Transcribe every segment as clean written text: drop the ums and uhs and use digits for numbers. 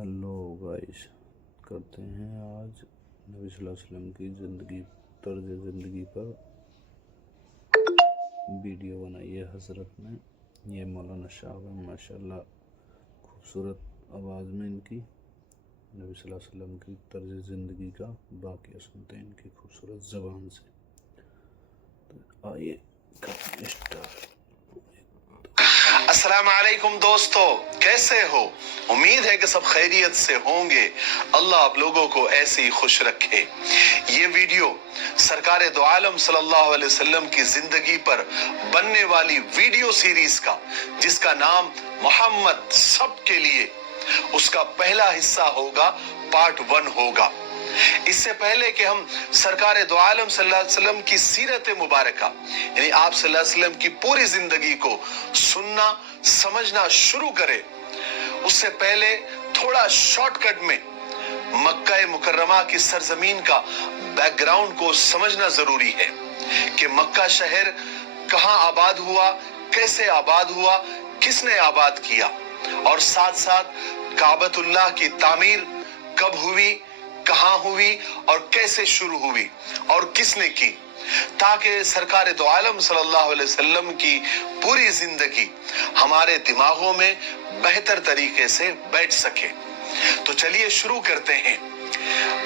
Hello guys, करते हैं आज नबी सल्लल्लाहु अलैहि वसल्लम की ज़िंदगी तर्ज ज़िंदगी पर वीडियो बनाई है हज़रत ने। ये मौलाना साहब हैं, माशाल्लाह खूबसूरत आवाज़ में इनकी नबी सल्लल्लाहु अलैहि वसल्लम की तर्ज ज़िंदगी का वाक़या सुनते हैं इनकी खूबसूरत ज़बान से। तो आइए करते हैं स्टार्ट। अस्सलाम वालेकुम दोस्तों, कैसे हो? उम्मीद है कि सब खैरियत से होंगे। अल्लाह आप लोगों को ऐसे ही खुश रखे। ये वीडियो सरकार दो आलम सल्लल्लाहु अलैहि वसल्लम की जिंदगी पर बनने वाली वीडियो सीरीज का, जिसका नाम मोहम्मद सबके लिए, उसका पहला हिस्सा होगा, पार्ट 1 होगा। इससे पहले कि हम सरकार दो आलम सल्लल्लाहु अलैहि वसल्लम की सीरत मुबारका यानी आप सल्लल्लाहु अलैहि वसल्लम की पूरी जिंदगी को सुनना समझना शुरू करें, उससे पहले थोड़ा शॉर्टकट में मक्का मुकर्रमा की सरजमीन का बैकग्राउंड को समझना जरूरी है कि मक्का शहर कहां आबाद हुआ, कैसे आबाद हुआ, किसने आबाद किया, और साथ साथ काबतुल्लाह की तामीर कब हुई, कहां हुई और कैसे शुरू हुई और किसने की, ताकि सरकार दो आलम सल्लल्लाहु अलैहि वसल्लम की पूरी जिंदगी हमारे दिमागों में बेहतर तरीके से बैठ सके। तो चलिए शुरू करते हैं।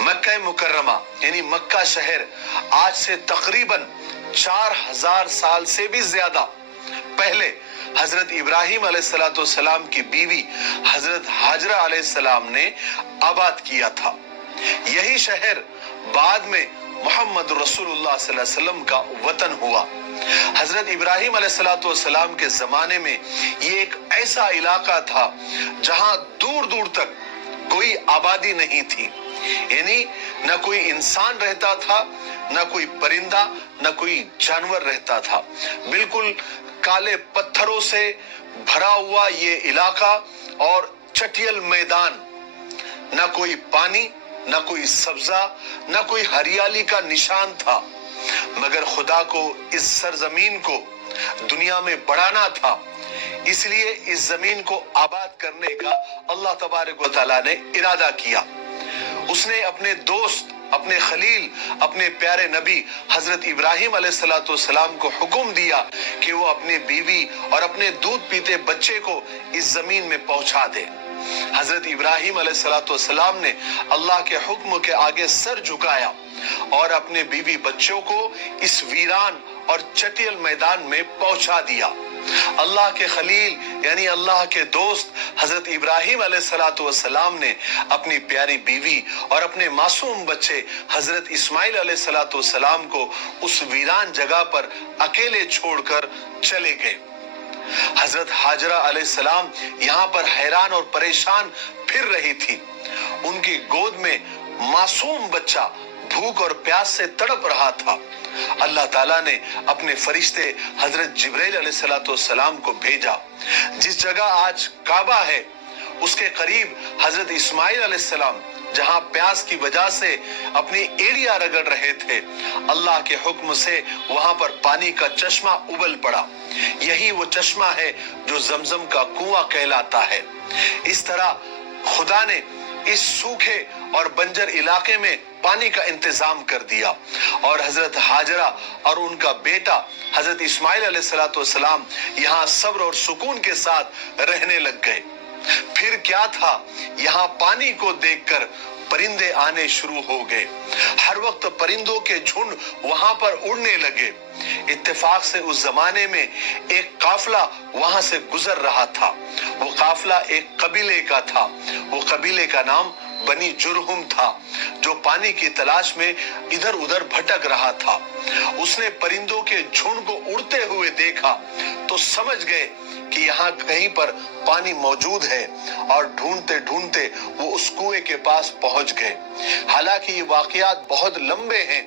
मक्का मुकर्रमा यानी मक्का शहर आज से तकरीबन 4000 साल से भी ज्यादा पहले हजरत इब्राहिम अलैहिस्सलाम की बीवी हजरत हाजरा अलैहिस्सलाम ने आबाद किया था। यही शहर बाद में मोहम्मद रसूलुल्लाह सल्लल्लाहु अलैहि वसल्लम का वतन हुआ। हजरत इब्राहिम अलैहिस्सलाम के जमाने में ये एक ऐसा इलाका था जहां दूर दूर तक कोई आबादी नहीं थी, यानी न कोई इंसान रहता था, न कोई परिंदा, न कोई जानवर रहता था। बिल्कुल काले पत्थरों से भरा हुआ ये इलाका और चटियल मैदान, न कोई पानी, न कोई सब्जा, न कोई हरियाली का निशान था। मगर खुदा को इस सरजमीन को दुनिया में बढ़ाना था, इसलिए इस जमीन को आबाद करने का अल्लाह तबारक व तआला ने इरादा किया। उसने अपने दोस्त, अपने खलील, अपने प्यारे नबी हजरत इब्राहिम अलैहिस्सलाम को हुक्म दिया कि वो अपनी बीवी और अपने दूध पीते बच्चे को इस जमीन में पहुंचा दे। हजरत इब्राहिम अलैहिस्सलाम ने अल्लाह के हुक्म के आगे सर झुकाया और अपने बीवी बच्चों को इस वीरान और चटियल मैदान में पहुंचा दिया। अल्लाह के खलील यानी अल्लाह के दोस्त हजरत इब्राहिम अलैहिस्सलाम ने अपनी प्यारी बीवी और अपने मासूम बच्चे हजरत इस्माइल अलैहिस्सलाम को उस वीरान जगह पर अकेले छोड़कर चले गए। हजरत हाजरा अलैहिस्सलाम यहाँ पर हैरान और परेशान फिर रही थी। उनकी गोद में मासूम बच्चा भूख और प्यास से तड़प रहा था। अल्लाह ताला ने अपने फरिश्ते हजरत जिब्राइल अलैहिस्सलाम को भेजा। जिस जगह आज काबा है उसके करीब हजरत इस्माइल अलैहिस्सलाम जहां प्यास की वजह से अपनी एड़ियां रगड़ रहे थे, अल्लाह के हुक्म से वहां पर पानी का चश्मा उबल पड़ा। यही वो चश्मा है जो जमजम का कुआं कहलाता है। इस तरह खुदा ने इस सूखे और बंजर इलाके में पानी का इंतजाम कर दिया और हजरत हाजरा और उनका बेटा हजरत इस्माइल अलैहिस्सलाम यहाँ सब्र और सुकून के साथ रहने लग गए। फिर क्या था, यहाँ पानी को देखकर परिंदे आने शुरू हो गए। हर वक्त परिंदों के झुंड वहां पर उड़ने लगे। इत्तेफाक से उस जमाने में एक काफिला वहां से गुजर रहा था। वो काफिला एक कबीले का था। वो कबीले का नाम बनी जुरहुम था, जो पानी की तलाश में इधर उधर भटक रहा था। उसने परिंदों के झुंड को उड़ते हुए देखा तो समझ गए कि यहाँ कहीं पर पानी मौजूद है और ढूंढते ढूंढते वो उस कुएं के पास पहुंच गए। हालांकि ये वाकयात बहुत लंबे हैं,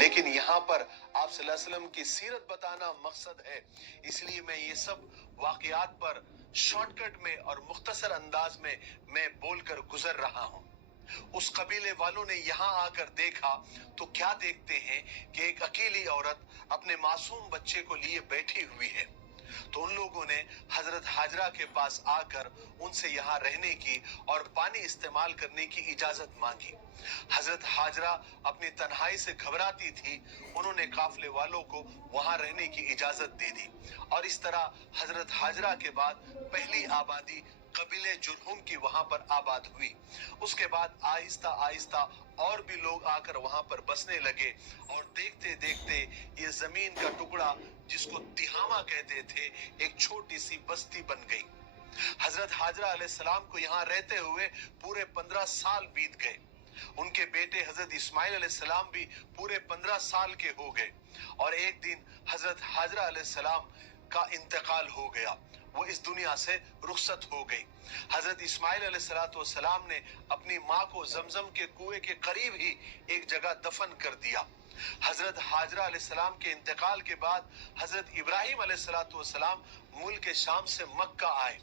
लेकिन यहाँ पर आप सल्लल्लाहु अलैहि वसल्लम की सीरत बताना मकसद है, इसलिए मैं ये सब वाकयात पर शॉर्टकट में और मुख्तसर अंदाज में मैं बोलकर गुजर रहा हूँ। उस कबीले वालों ने यहाँ आकर देखा तो क्या देखते हैं कि एक अकेली औरत अपने मासूम बच्चे को लिए बैठी हुई है। تو ان لوگوں نے حضرت حاجرہ کے پاس آ کر ان سے یہاں رہنے کی اور پانی استعمال کرنے کی اجازت مانگی۔ حضرت حاجرہ اپنی تنہائی سے گھبراتی تھی، انہوں نے قافلے والوں کو وہاں رہنے کی اجازت دے دی، اور اس طرح حضرت حاجرہ کے بعد پہلی آبادی قبیلے جرہم کی وہاں پر آباد ہوئی۔ اس کے بعد آہستہ آہستہ اور بھی لوگ آ کر وہاں پر بسنے لگے، اور دیکھتے دیکھتے یہ زمین کا ٹکڑا جس کو تہامہ کہتے تھے ایک چھوٹی سی بستی بن گئی۔ حضرت حاجرہ علیہ السلام کو یہاں رہتے ہوئے پورے 15 سال بیت گئے۔ ان کے بیٹے حضرت اسماعیل علیہ السلام بھی پورے 15 سال کے ہو گئے، اور ایک دن حضرت حاجرہ علیہ السلام کا انتقال ہو گیا، وہ اس دنیا سے رخصت ہو گئی۔ حضرت اسماعیل علیہ السلام نے اپنی ماں کو زمزم کے کنویں کے قریب ہی ایک جگہ دفن کر دیا۔ حضرت حاجرہ علیہ السلام کے انتقال کے بعد حضرت ابراہیم علیہ السلام ملک شام سے مکہ آئے۔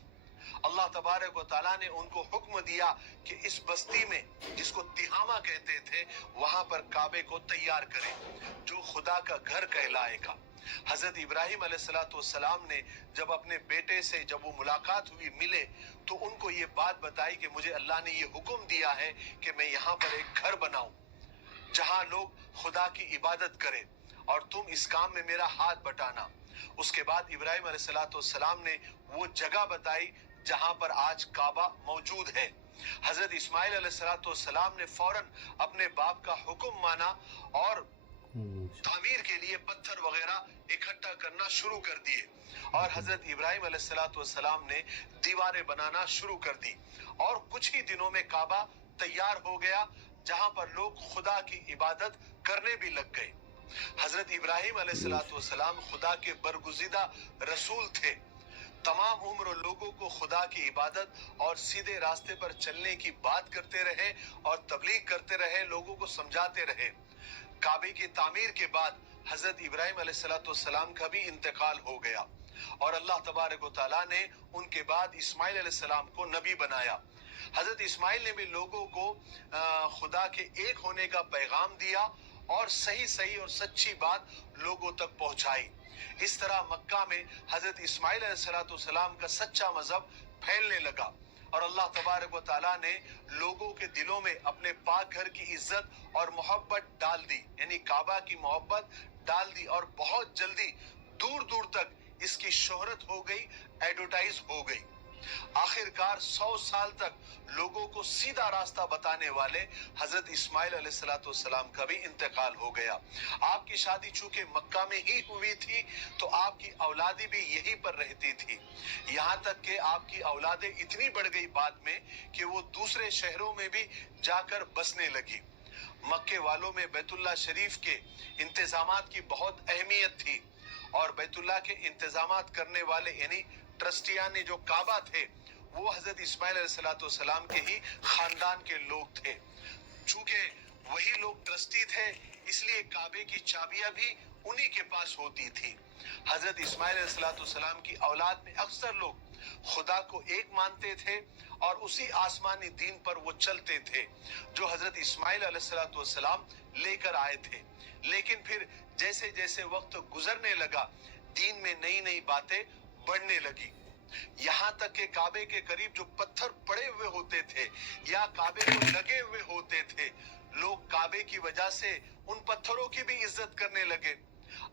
اللہ تبارک و تعالیٰ نے ان کو حکم دیا کہ اس بستی میں جس کو تہامہ کہتے تھے وہاں پر کعبے کو تیار کریں جو خدا کا گھر کہلائے گا۔ حضرت ابراہیم علیہ السلام نے جب اپنے بیٹے سے جب وہ ملاقات ہوئی، ملے، تو ان کو یہ بات بتائی کہ مجھے اللہ نے یہ حکم دیا ہے کہ میں یہاں پر ایک گھر بناؤں جہاں لوگ خدا کی عبادت کریں، اور تم اس کام میں میرا ہاتھ بٹانا۔ اس کے بعد ابراہیم علیہ السلام نے وہ جگہ بتائی جہاں پر آج کعبہ موجود ہے۔ حضرت اسماعیل علیہ السلام نے فوراً اپنے باپ کا حکم مانا اور تعمیر کے لیے پتھر وغیرہ اکٹھا کرنا شروع کر دیے، اور حضرت ابراہیم علیہ السلام نے دیواریں بنانا شروع کر دی، اور کچھ ہی دنوں میں کعبہ تیار ہو گیا جہاں پر لوگ خدا کی عبادت کرنے بھی لگ گئے۔ حضرت ابراہیم علیہ السلام خدا کے برگزیدہ رسول تھے، تمام عمر لوگوں کو خدا کی عبادت اور سیدھے راستے پر چلنے کی بات کرتے رہے اور تبلیغ کرتے رہے، لوگوں کو سمجھاتے رہے۔ کعبے کی تعمیر کے بعد حضرت ابراہیم علیہ السلام کا بھی انتقال ہو گیا، اور اللہ تبارک و تعالیٰ نے ان کے بعد اسماعیل علیہ السلام کو نبی بنایا۔ حضرت اسماعیل نے بھی لوگوں کو خدا کے ایک ہونے کا پیغام دیا اور صحیح اور سچی بات لوگوں تک پہنچائی۔ اس طرح مکہ میں حضرت اسماعیل علیہ السلام کا سچا مذہب پھیلنے لگا، اور اللہ تبارک و تعالیٰ نے لوگوں کے دلوں میں اپنے پاک گھر کی عزت اور محبت ڈال دی، یعنی کعبہ کی محبت ڈال دی، اور بہت جلدی دور دور تک اس کی شہرت ہو گئی، ایڈورٹائز ہو گئی۔ آخر کار 100 سال تک لوگوں کو سیدھا راستہ بتانے والے حضرت اسماعیل علیہ السلام کا بھی انتقال ہو گیا۔ آپ کی شادی چونکہ مکہ میں ہی ہوئی تھی تو آپ کی اولادیں بھی یہی پر رہتی تھی، یہاں تک کہ آپ کی اولادیں اتنی بڑھ گئی بعد میں کہ وہ دوسرے شہروں میں بھی جا کر بسنے لگی۔ مکے والوں میں بیت اللہ شریف کے انتظامات کی بہت اہمیت تھی، اور بیت اللہ کے انتظامات کرنے والے یعنی ٹرسٹیان جو کعبہ تھے وہ حضرت اسماعیل علیہ السلام کے ہی خاندان کے لوگ تھے۔ چونکہ وہی لوگ ٹرسٹی تھے اس لیے کعبے کی چابیاں بھی انہی کے پاس ہوتی تھی۔ حضرت اسماعیل علیہ السلام کی اولاد میں اکثر لوگ خدا کو ایک مانتے تھے اور اسی آسمانی دین پر وہ چلتے تھے جو حضرت اسماعیل علیہ السلام لے کر آئے تھے، لیکن پھر جیسے جیسے وقت گزرنے لگا دین میں نئی نئی باتیں بڑھنے لگی، یہاں تک کہ کعبے کے قریب جو پتھر پڑے ہوئے ہوتے تھے یا کعبے کو لگے ہوئے ہوتے تھے، لوگ کعبے کی وجہ سے ان پتھروں کی بھی عزت کرنے لگے۔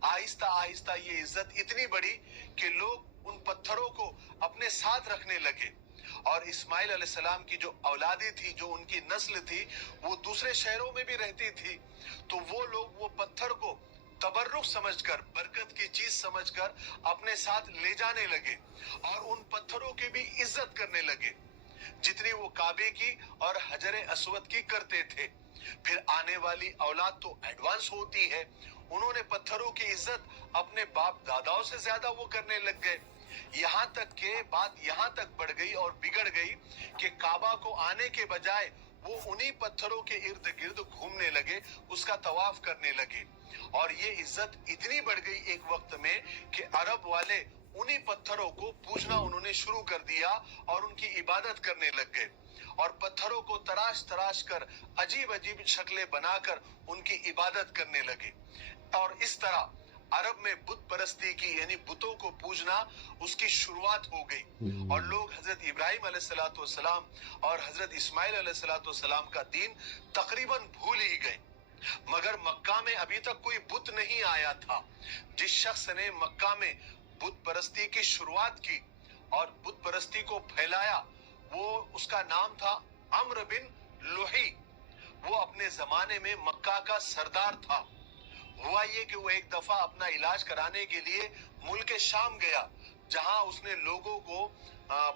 آہستہ آہستہ یہ عزت اتنی بڑھی کہ لوگ ان پتھروں کو اپنے ساتھ رکھنے لگے، اور اسماعیل علیہ السلام کی جو اولادیں تھی، جو ان کی نسل تھی، وہ دوسرے شہروں میں بھی رہتی تھی، تو وہ لوگ وہ پتھر کو تبرک سمجھ کر، برکت کی چیز سمجھ کر اپنے ساتھ لے جانے لگے اور ان پتھروں کی بھی عزت کرنے لگے جتنی وہ کعبے کی اور حجر اسود کی کرتے تھے۔ پھر آنے والی اولاد تو ایڈوانس ہوتی ہے، انہوں نے پتھروں کی عزت اپنے باپ داداؤں سے زیادہ وہ کرنے لگ گئے، یہاں تک کہ بات یہاں تک بڑھ گئی اور بگڑ گئی کہ کعبہ کو آنے کے بجائے وہ انہی پتھروں کے ارد گرد گھومنے لگے، اس کا طواف کرنے لگے، اور یہ عزت اتنی بڑھ گئی ایک وقت میں کہ عرب والے انہی پتھروں کو پوجنا انہوں نے شروع کر دیا اور ان کی عبادت کرنے لگ گئے، اور پتھروں کو تراش تراش کر عجیب عجیب شکلیں بنا کر ان کی عبادت کرنے لگے، اور اس طرح अरब में बुत परस्ती की यानी बुतों को पूजना उसकी शुरुआत हो गई और लोग हजरत इब्राहिम अलैहिस्सलाम और हजरत इस्माइल अलैहिस्सलाम का दीन तकरीबन भूल ही गए। मगर मक्का में अभी तक कोई बुत नहीं आया था। जिस शख्स ने मक्का में बुत परस्ती की शुरुआत की और बुत परस्ती को फैलाया, वो उसका नाम था अम्र बिन लुही। वो अपने जमाने में मक्का का सरदार था। हुआ ये कि वो एक दफा अपना इलाज कराने के लिए मुल्क शाम गया, जहां उसने लोगों को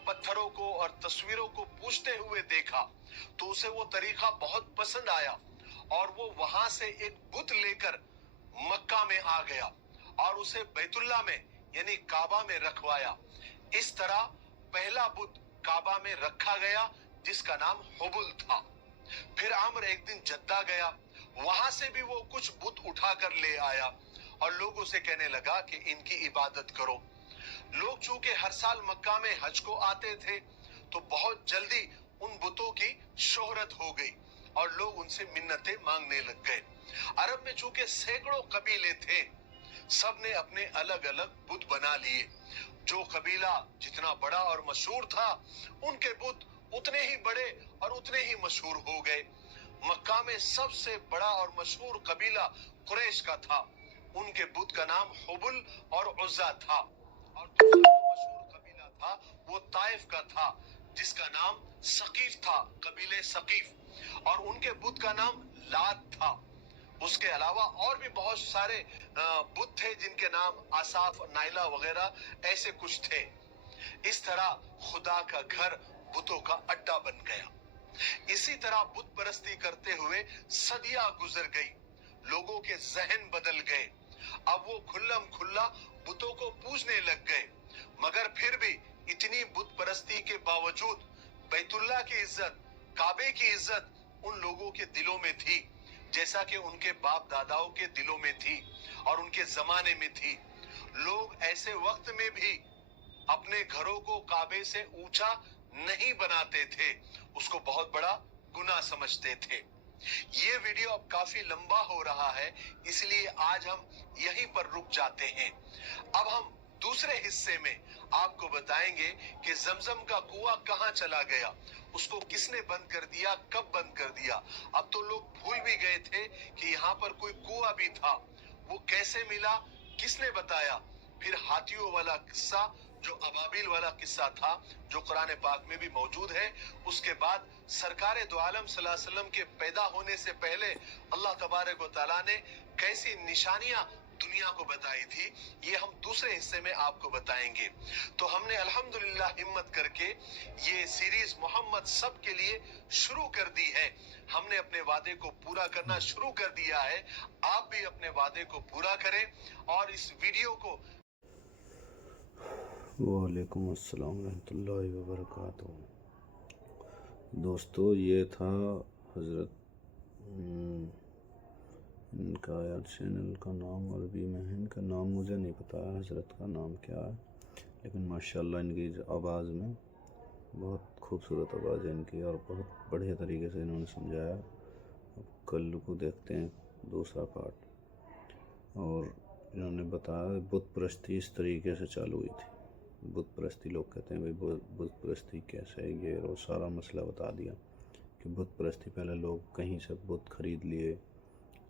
पत्थरों को और तस्वीरों को पूछते हुए देखा, तो उसे वो तरीका बहुत पसंद आया और वो वहां से एक बुत लेकर मक्का में आ गया और उसे बैतुल्ला में यानी काबा में रखवाया। इस तरह पहला बुत काबा में रखा गया जिसका नाम हुबुल था। फिर अम्र एक दिन जद्दा गया, वहां से भी वो कुछ बुत उठा कर ले आया और लोगों से कहने लगा कि इनकी इबादत करो। लोग चूंकि हर साल मक्का में हज को आते थे, तो बहुत जल्दी उन बुतों की शोहरत हो गई और लोग उनसे मिन्नतें मांगने लग गए। अरब में चूंकि सैकड़ों कबीले थे, सब ने अपने अलग अलग बुत बना लिए। जो कबीला जितना बड़ा और मशहूर था, उनके बुत उतने ही बड़े और उतने ही मशहूर हो गए। मक्का में सबसे बड़ा और मशहूर कबीला कुरैश का था। उनके बुत का नाम हुबुल और उज़्ज़ा था। और दूसरा जो मशहूर कबीला था वो ताइफ का था, जिसका नाम सकीफ था, कबीले सकीफ, और उनके बुत का नाम लात था। उसके अलावा और भी बहुत सारे बुत थे जिनके नाम आसाफ, नाइला वगैरह ऐसे कुछ थे। इस तरह खुदा का घर बुतों का अड्डा बन गया। इसी तरह बुत परस्ती करते हुए सदियां गुजर गई, लोगों के जहन बदल गए। अब वो खुल्लम खुल्ला बुतों को पूजने लग गए। मगर फिर भी इतनी बुत परस्ती के बावजूद बैतुल्ला की इज्जत, काबे की इज्जत उन लोगों के दिलों में थी, जैसा कि उनके बाप दादाओं के दिलों में थी और उनके जमाने में थी। लोग ऐसे वक्त में भी अपने घरों को काबे से ऊंचा नहीं बनाते थे, उसको बहुत बड़ा गुनाह समझते थे। ये वीडियो अब काफी लंबा हो रहा है, इसलिए आज हम यहीं पर रुक जाते हैं। अब हम दूसरे हिस्से में आपको बताएंगे कि जमजम का कुआं कहां चला गया, उसको किसने बंद कर दिया, कब बंद कर दिया। अब तो लोग भूल भी गए थे कि यहाँ पर कोई कुआं भी था। वो कैसे मिला, किसने बताया। फिर हाथियों वाला किस्सा, जो अबाबिल वाला किस्सा था, जो कुरान पाक में भी मौजूद है। उसके बाद सरकार दो आलम सल्लल्लाहु अलैहि वसल्लम के पैदा होने से पहले अल्लाह तबारक व तआला ने कैसी निशानियां दुनिया को बताई थी, ये हम दूसरे हिस्से में आपको बताएंगे। तो हमने अल्हम्दुलिल्लाह हिम्मत करके ये सीरीज मोहम्मद सब के लिए शुरू कर दी है। हमने अपने वादे को पूरा करना शुरू कर दिया है। आप भी अपने वादे को पूरा करें और इस वीडियो को। वालेकुम अस्सलाम रहमतुल्लाहि व बरकातहू। दोस्तों, ये था हज़रत, इनका यार चैनल का नाम अरबी में है, इनका नाम मुझे नहीं पता है हज़रत का नाम क्या है, लेकिन माशाल्लाह इनकी आवाज़ में बहुत खूबसूरत आवाज़ है इनकी और बहुत बढ़िया तरीके से इन्होंने समझाया। अब कल को देखते हैं दूसरा पार्ट। और इन्होंने बताया बुत परस्ती इस तरीके से चालू हुई थी। बुत परस्ती, लोग कहते हैं भाई बुत परस्ती कैसे है, ये और सारा मसला बता दिया कि बुत परस्ती पहले लोग कहीं से बुत ख़रीद लिए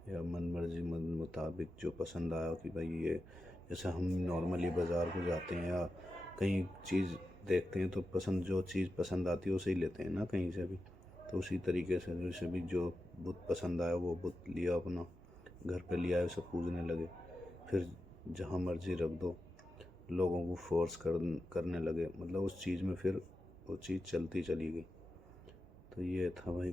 या मन मर्जी मन मुताबिक जो पसंद आया कि भाई ये, जैसे हम नॉर्मली बाज़ार को जाते हैं या कहीं चीज़ देखते हैं तो पसंद, जो चीज़ पसंद आती है उसे ही लेते हैं ना कहीं से भी। तो उसी तरीके से जैसे भी जो बुत पसंद आया वो बुत लिया, अपना घर पे लिया, उसे पूजने लगे। फिर जहाँ मर्जी रख दो, लोगों को फोर्स करने लगे, मतलब उस चीज़ में फिर वो चीज़ चलती चली गई। तो ये था भाई